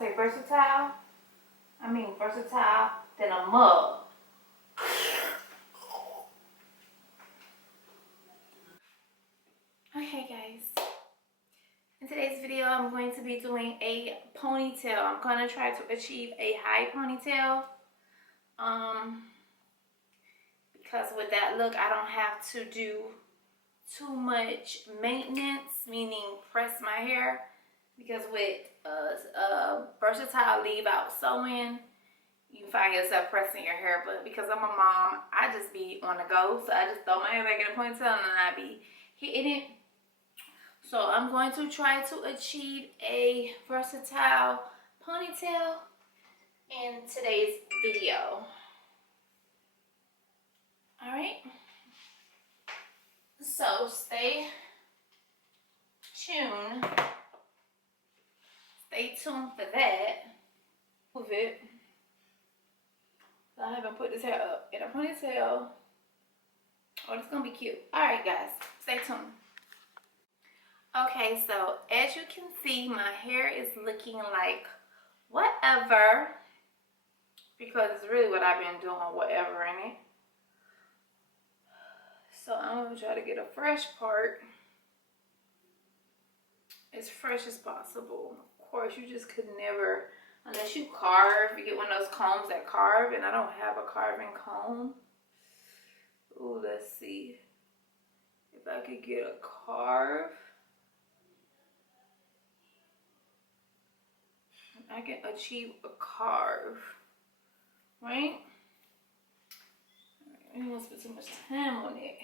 Say versatile. I mean versatile than a mug. Okay guys, in today's video I'm going to be doing a ponytail. I'm going to try to achieve a high ponytail. Because with that look I don't have to do too much maintenance, meaning press my hair. Because with versatile leave out sewing, you find yourself pressing your hair. But because I'm a mom, I just be on the go. So I just throw my hair back in a ponytail and then I be hitting it. So I'm going to try to achieve a versatile ponytail in today's video. Alright. So stay tuned. Stay tuned for that. Move it. I haven't put this hair up in a ponytail. Oh, it's gonna be cute. Alright guys, stay tuned. Okay, so as you can see, my hair is looking like whatever. Because it's really what I've been doing, whatever in it. So I'm gonna try to get a fresh part. As fresh as possible. Of course, you just could never, unless you carve, you get one of those combs that carve, and I don't have a carving comb. Ooh, let's see if I could get a carve. I can achieve a carve, right? We don't spend too much time on it.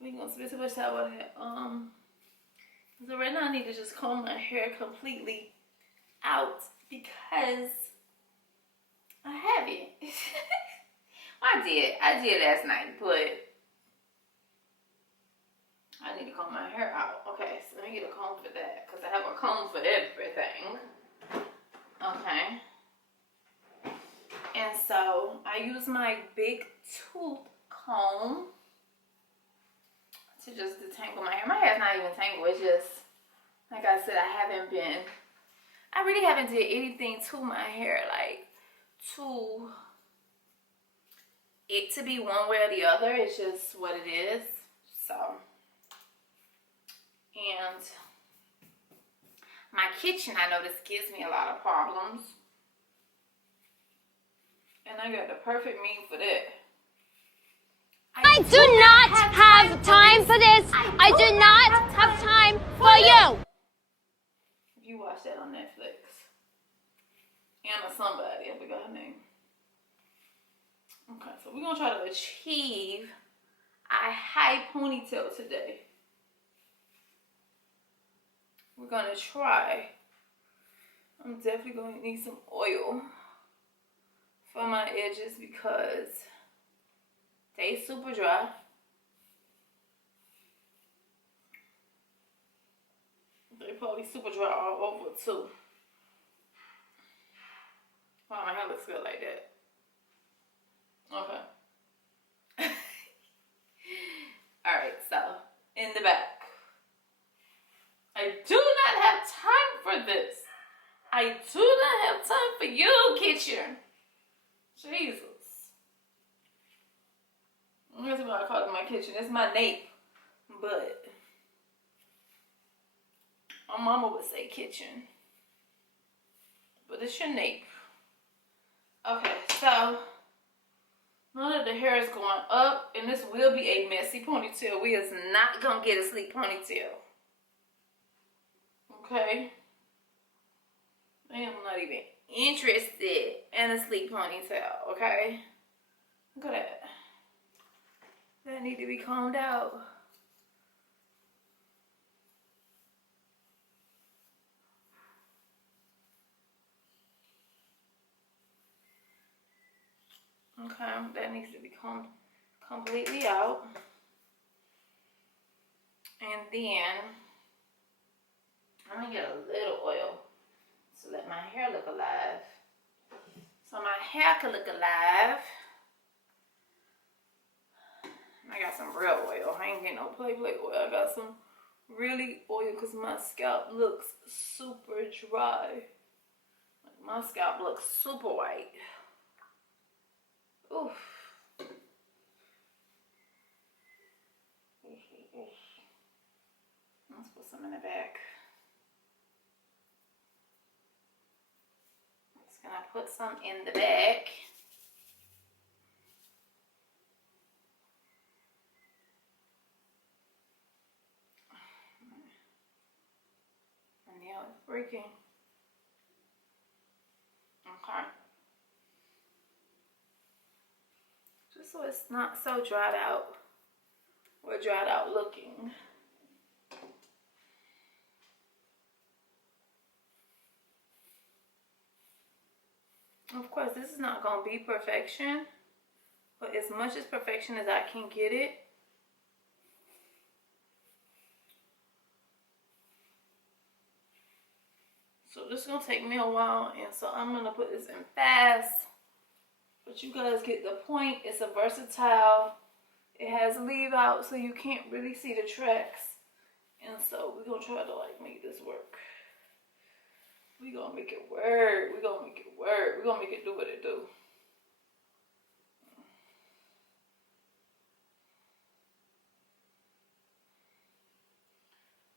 We gonna spend too much time on it. So right now I need to just comb my hair completely out because I haven't. I did last night, but I need to comb my hair out. Okay, so let me get a comb for that because I have a comb for everything. Okay. And so I use my big tooth comb to just detangle my hair. My hair's not even tangled. It's just, like I said, I really haven't did anything to my hair, like to it to be one way or the other. It's just what it is. So, and my kitchen, I notice, gives me a lot of problems. And I got the perfect meat for that. I do not have time for this. I do not have time for you. You watch that on Netflix. Anna somebody, I forgot her name. Okay, so we're going to try to achieve a high ponytail today. We're going to try. I'm definitely going to need some oil for my edges because they super dry. They probably super dry all over too. Wow, my hair looks good like that. Okay. Alright, so in the back. I do not have time for this. I do not have time for you, kitchen. Jesus. That's what I call it my kitchen. It's my nape. But my mama would say kitchen. But it's your nape. Okay, so now that the hair is going up, and this will be a messy ponytail. We is not gonna get a sleek ponytail. Okay? I am not even interested in a sleek ponytail, okay? Look at that. That need to be combed out. Okay, that needs to be combed completely out. And then I'm gonna get a little oil to let my hair look alive. So my hair can look alive. I got some real oil. I ain't getting no play oil. I got some really oil because my scalp looks super dry. My scalp looks super white. Oof. Let's put some in the back. I'm just gonna put some in the back. My nail is breaking. Okay. Just so it's not so dried out or dried out looking. Of course, this is not going to be perfection, but as much as perfection as I can get it. So this is going to take me a while, and so I'm going to put this in fast. But you guys get the point. It's a versatile. It has leave out, so you can't really see the tracks. And so we're going to try to like make this work. We're going to make it work. We're going to make it work. We're going to make it do what it do.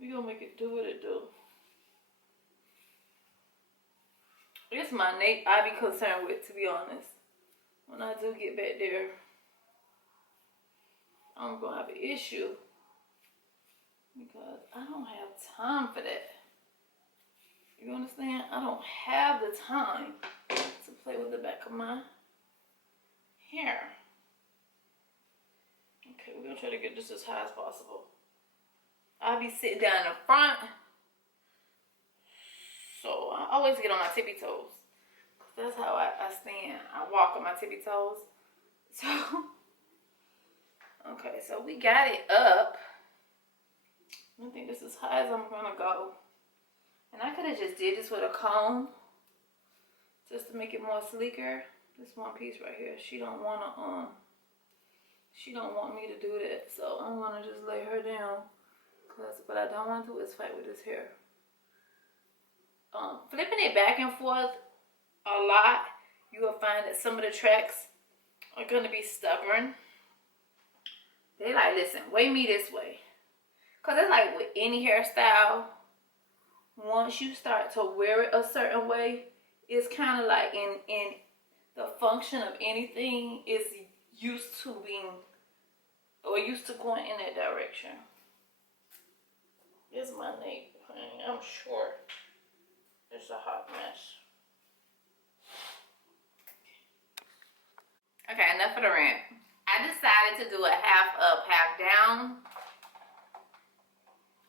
We're going to make it do what it do. It's my nape I be concerned with, to be honest. When I do get back there, I'm going to have an issue. Because I don't have time for that. You understand? I don't have the time to play with the back of my hair. Okay, we're going to try to get this as high as possible. I'll be sitting down in the front. So I always get on my tippy toes. That's how I stand. I walk on my tippy toes. So, okay, so we got it up. I think this is as high as I'm gonna go. And I could have just did this with a comb just to make it more sleeker. This one piece right here, she don't want me to do that. So I'm gonna just lay her down. Cause what I don't want to do is fight with this hair. Flipping it back and forth a lot, you will find that some of the tracks are gonna be stubborn. They like, listen, weigh me this way. Cause it's like with any hairstyle, once you start to wear it a certain way, it's kind of like in the function of anything is used to being or used to going in that direction. This is my nape, honey. I'm sure it's a hot mess. Okay, enough of the rant. I decided to do a half up, half down.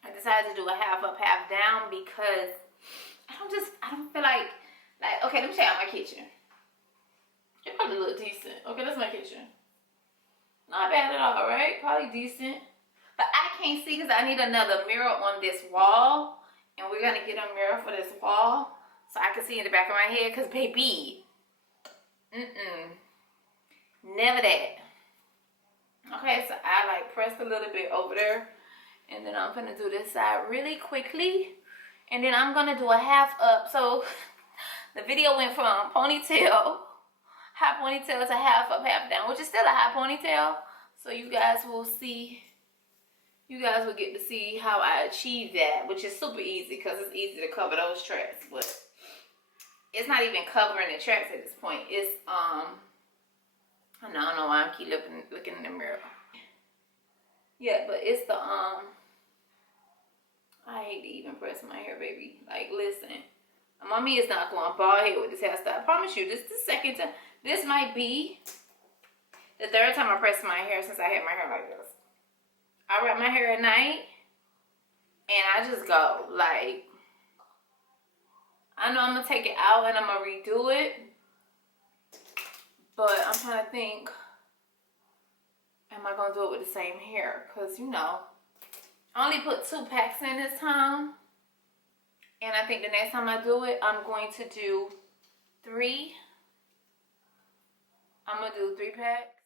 I decided to do a half up, half down because I don't feel like, okay, let me check out my kitchen. It probably look decent. Okay, that's my kitchen. Not bad at all, right? Probably decent. But I can't see because I need another mirror on this wall. And we're going to get a mirror for this wall so I can see in the back of my head. Because, baby, never that. Okay, so I, like, pressed a little bit over there. And then I'm going to do this side really quickly. And then I'm going to do a half up. So, the video went from ponytail, high ponytail to half up, half down. Which is still a high ponytail. So, you guys will see. You guys will get to see how I achieve that, which is super easy because it's easy to cover those tracks. But it's not even covering the tracks at this point. It's, I don't know why I keep looking in the mirror. Yeah, but it's the, I hate to even press my hair, baby. Like, listen. Mommy is not going bald head with this hairstyle. I promise you, this is the second time. This might be the third time I press my hair since I had my hair like this. I wrap my hair at night, and I just go, like, I know I'm going to take it out and I'm going to redo it, but I'm trying to think, am I going to do it with the same hair? Because, you know, I only put 2 packs in this time, and I think the next time I do it, I'm going to do 3. I'm going to do 3 packs.